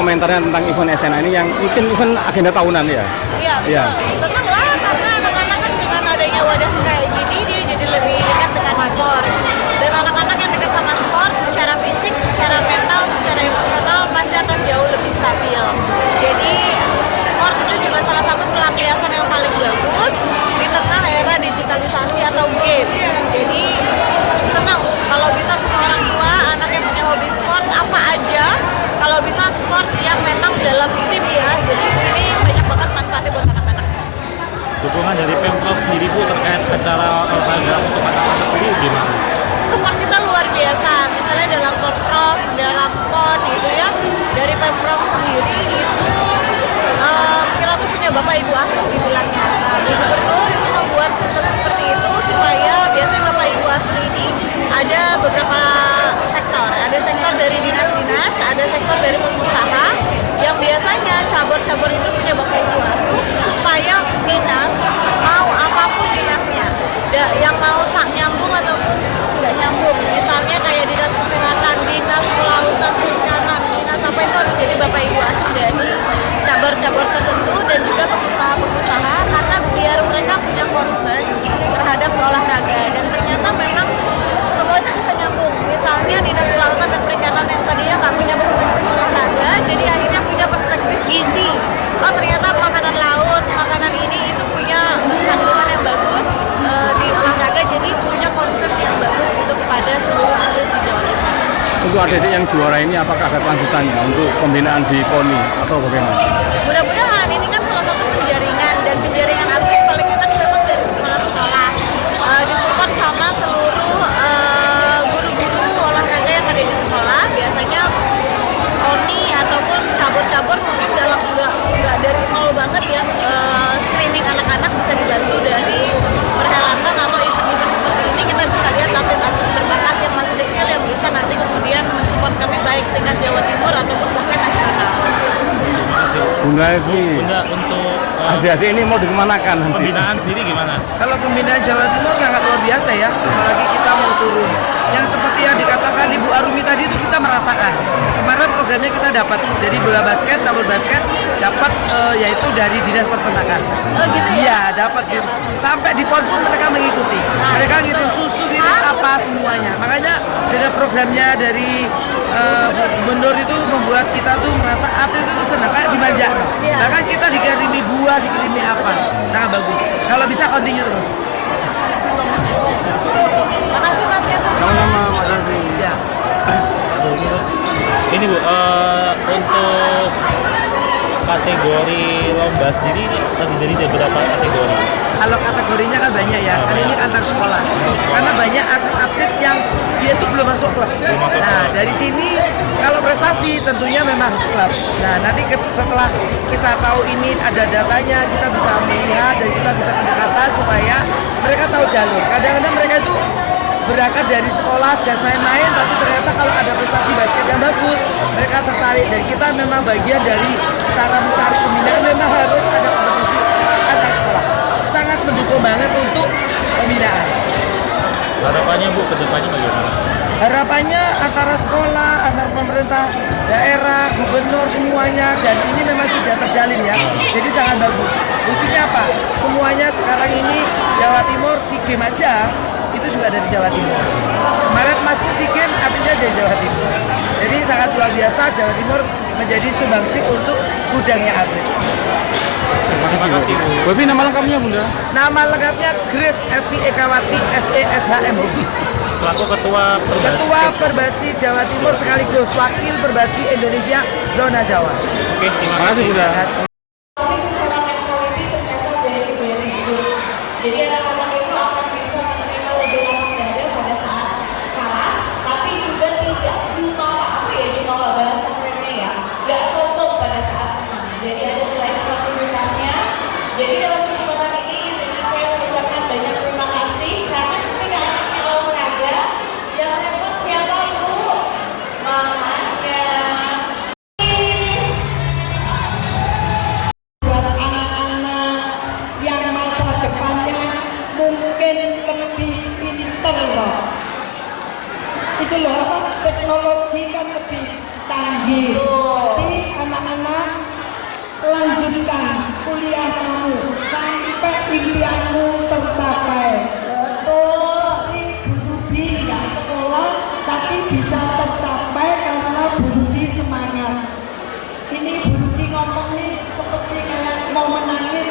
komentarnya tentang event SNA ini yang mungkin event agenda tahunan ya? Iya, senang lah karena anak-anak kan dengan adanya wadah kayak gini dia jadi lebih dekat dengan sport. Dan anak-anak yang dekat sama sport secara fisik, secara mental, secara emosional pasti akan jauh lebih stabil. Jadi sport itu juga salah satu pelampiasan yang paling bagus di tengah era digitalisasi atau game. Jadi senang kalau bisa semua orang tua anak yang punya hobi sport apa aja, kalau bisa sport yang memang dalam tim ya. Jadi ini banyak banget manfaatnya buat anak-anak. Dukungan dari Pemprov sendiri Bu terkait acara olahraga untuk anak-anak sendiri gimana? Support kita luar biasa, misalnya dalam Pemprov, dalam PON gitu ya. Dari Pemprov sendiri itu kita tuh punya Bapak Ibu asuh dibilangnya. Di Gubernur itu membuat sistem seperti itu supaya biasanya Bapak Ibu asuh ini ada beberapa sektor. Ada sektor dari dinas-dinas, ada sektor dari pengusaha yang biasanya cabur-cabur itu punya Bapak Ibu asuh supaya dinas mau apapun dinasnya, yang mau nyambung atau nggak nyambung. Misalnya kayak dinas kesehatan, dinas kelautan, perikanan, dinas apa itu harus jadi Bapak Ibu asuh dari cabur-cabur tertentu dan juga pengusaha-pengusaha karena biar mereka punya concern terhadap olahraga dan ternyata memang semuanya bisa nyambung. Misalnya dinas kelautan dan perikanan yang tadinya nggak punya perspektif olahraga, jadi akhirnya punya perspektif gizi. Oh ternyata makanan laut, makanan ini itu punya kandungan yang bagus di olahraga, jadi punya konsep yang bagus gitu kepada seluruh atlet di Jawa Timur. Untuk adik-adik yang juara ini apakah ada kelanjutannya untuk pembinaan di KONI atau bagaimana? Mudah-mudahan ini kan salah satu penjaringan dan penjaringan atlet paling enak memang dari sekolah-sekolah disupport sama seluruh guru-guru olahraga yang ada di sekolah. Biasanya KONI ataupun cabur-cabur mungkin dalam nggak dari nol banget ya, screening anak-anak bisa dibantu dari perhelatan atau event-event seperti ini. Kita bisa lihat atlet-atlet berbakat yang masih kecil yang bisa nanti kemudian mensupport kami baik tingkat Jawa Timur ataupun bahkan nasional. Bunda Evi, Bunda untuk adik-adik ini mau dikemanakan nanti? pembinaan sendiri gimana? Kalau pembinaan Jawa Timur sangat luar biasa ya, apalagi kita mau turun. Yang seperti yang dikatakan Ibu Arumi tadi itu kita merasakan. Kemarin programnya kita dapat dari bola basket, cabur basket, dapat yaitu dari Dinas Peternakan. Oh gitu ya? Iya, dapat gitu. Sampai di PON pun mereka mengikuti. Mereka ngirim susu, ngirim apa semuanya. Makanya dengan programnya dari Gubernur itu membuat kita tuh merasa atlet itu senang kayak dimanja. Bahkan kita dikirimi buah, dikirimi apa, sangat bagus. Kalau bisa continue terus. Makasih Mas ya. Sama-sama, makasih. Ya. Ini Bu, untuk kategori lomba sendiri terdiri dari berapa kategori? Kalau kategorinya kan banyak ya, kan ini antar sekolah. Karena banyak atlet yang dia tuh belum masuk klub. Nah, dari sini kalau prestasi tentunya memang harus klub. Nah, nanti setelah kita tahu ini ada datanya, kita bisa melihat dan kita bisa pendekatan supaya mereka tahu jalur. Kadang-kadang mereka itu berangkat dari sekolah just main-main, tapi ternyata kalau ada prestasi basket yang bagus, mereka tertarik. Dan kita memang bagian dari cara mencari pembinaan memang harus ada kompetisi antar sekolah. Sangat mendukung banget untuk pembinaan. Harapannya Bu, ke depannya bagaimana? Harapannya antara sekolah, antar pemerintah daerah, gubernur semuanya, dan ini memang sudah terjalin ya. Jadi sangat bagus. Buktinya apa? Semuanya sekarang ini Jawa Timur SEA Games aja itu juga dari Jawa Timur. Kemarin masuk SEA Games artinya dari Jawa Timur. Jadi sangat luar biasa Jawa Timur menjadi sumbangsih untuk gudangnya atlet. Terima kasih, Bu. Evi, nama lengkapnya Bunda? Nama lengkapnya Grace Evi Ekawati SESHM Hobi. Selaku Ketua Perbasi Jawa Timur sekaligus Wakil Perbasi Indonesia Zona Jawa. Oke, terima kasih Bunda. Terima kasih. Jadi anak-anak itu akan bisa menerima ledakan dada pada saat kalah, tapi juga tidak cuma bahasa kerennya ya, nggak sombong pada saat menang. Jadi ada nilai sportivitasnya. Jadi dalam kesempatan ini saya mengucapkan banyak terima kasih karena ketika anaknya olahraga yang repot siapa Ibu? Mamanya. Buat anak-anak yang masa depannya mungkin lebih pinter loh. Itu loh apa, teknologi kan lebih canggih. Jadi anak ini Bu Ruki ngomong nih seperti kayak mau menangis.